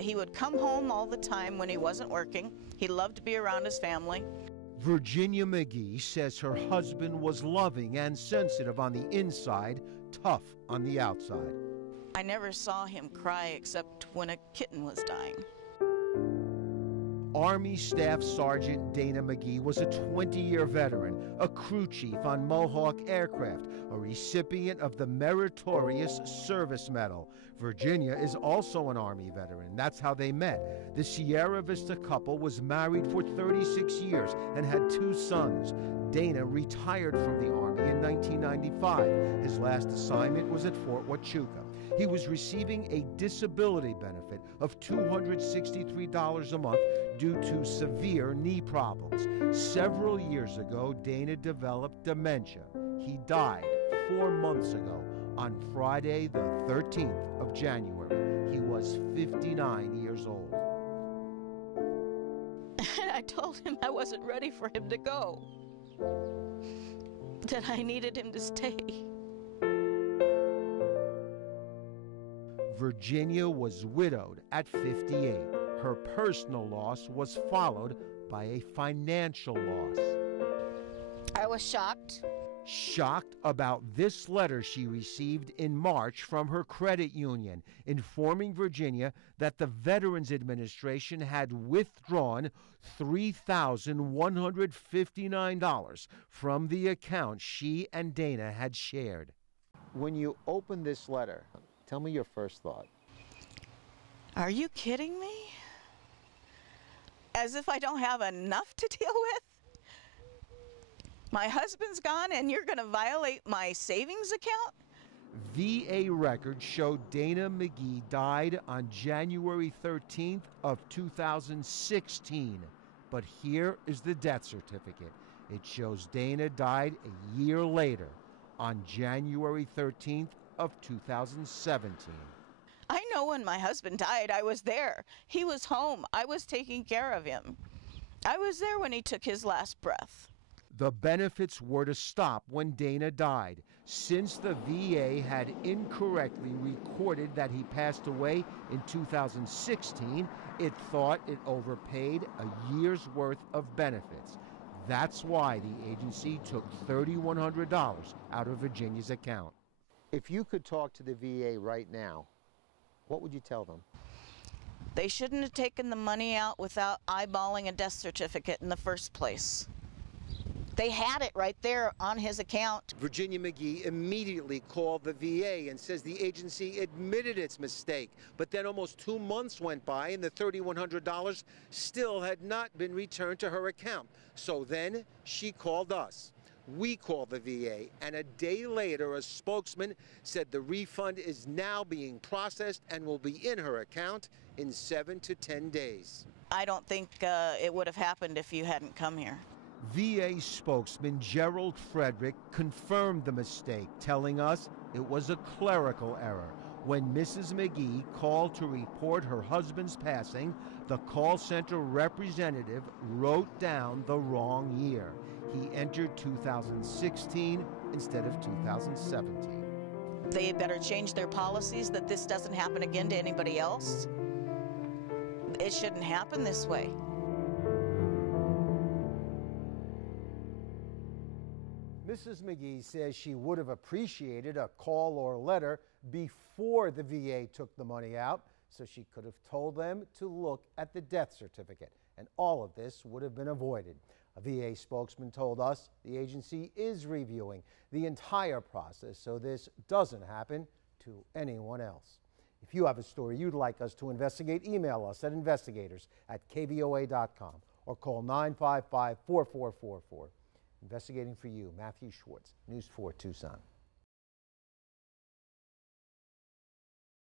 He would come home all the time when he wasn't working. He loved to be around his family. Virginia McGee says her husband was loving and sensitive on the inside, tough on the outside. I never saw him cry except when a kitten was dying. Army Staff Sergeant Dana McGee was a 20-year veteran, a crew chief on Mohawk Aircraft, a recipient of the Meritorious Service Medal. Virginia is also an Army veteran. That's how they met. The Sierra Vista couple was married for 36 years and had 2 sons. Dana retired from the Army in 1995. His last assignment was at Fort Huachuca. He was receiving a disability benefit of $263 a month due to severe knee problems. Several years ago, Dana developed dementia. He died 4 months ago on Friday, the 13th of January. He was 59 years old. And I told him I wasn't ready for him to go, that I needed him to stay. Virginia was widowed at 58. Her personal loss was followed by a financial loss. I was shocked. Shocked about this letter she received in March from her credit union, informing Virginia that the Veterans Administration had withdrawn $3,159 from the account she and Dana had shared. When you opened this letter, tell me your first thought. Are you kidding me? As if I don't have enough to deal with? My husband's gone and you're going to violate my savings account? VA records show Dana McGee died on January 13th of 2016. But here is the death certificate. It shows Dana died a year later on January 13th of 2017. I know when my husband died, I was there. He was home. I was taking care of him. I was there when he took his last breath. The benefits were to stop when Dana died, since the VA had incorrectly recorded that he passed away in 2016. It thought it overpaid a year's worth of benefits. That's why the agency took $3,100 out of Virginia's account. If you could talk to the VA right now, what would you tell them? They shouldn't have taken the money out without eyeballing a death certificate in the first place. They had it right there on his account. Virginia McGee immediately called the VA and says the agency admitted its mistake. But then almost 2 months went by and the $3,100 still had not been returned to her account. So then she called us. We called the VA, and a day later, a spokesman said the refund is now being processed and will be in her account in 7 to 10 days. I don't think it would have happened if you hadn't come here. VA spokesman Gerald Frederick confirmed the mistake, telling us it was a clerical error. When Mrs. McGee called to report her husband's passing, the call center representative wrote down the wrong year. He entered 2016 instead of 2017. They better change their policies that this doesn't happen again to anybody else. It shouldn't happen this way. Mrs. McGee says she would have appreciated a call or letter before the VA took the money out, so she could have told them to look at the death certificate, and all of this would have been avoided. A VA spokesman told us the agency is reviewing the entire process so this doesn't happen to anyone else. If you have a story you'd like us to investigate, email us at investigators@KVOA.com or call 955-4444. Investigating for you, Matthew Schwartz, News 4 Tucson.